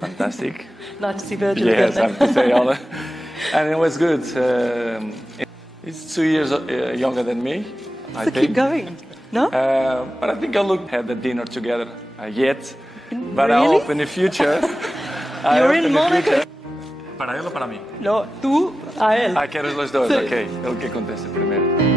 Fantastic. Nice to see Virgil Yes, I again. have to say all that. And it was good. He's 2 years younger than me, I So think. keep going. No? But I think I'll look at the dinner together yet. But I Really? hope in the future. You're in Monaco? ¿Para él o para mí? No, tú a él. Ah, quieres los dos, ok. El que conteste primero.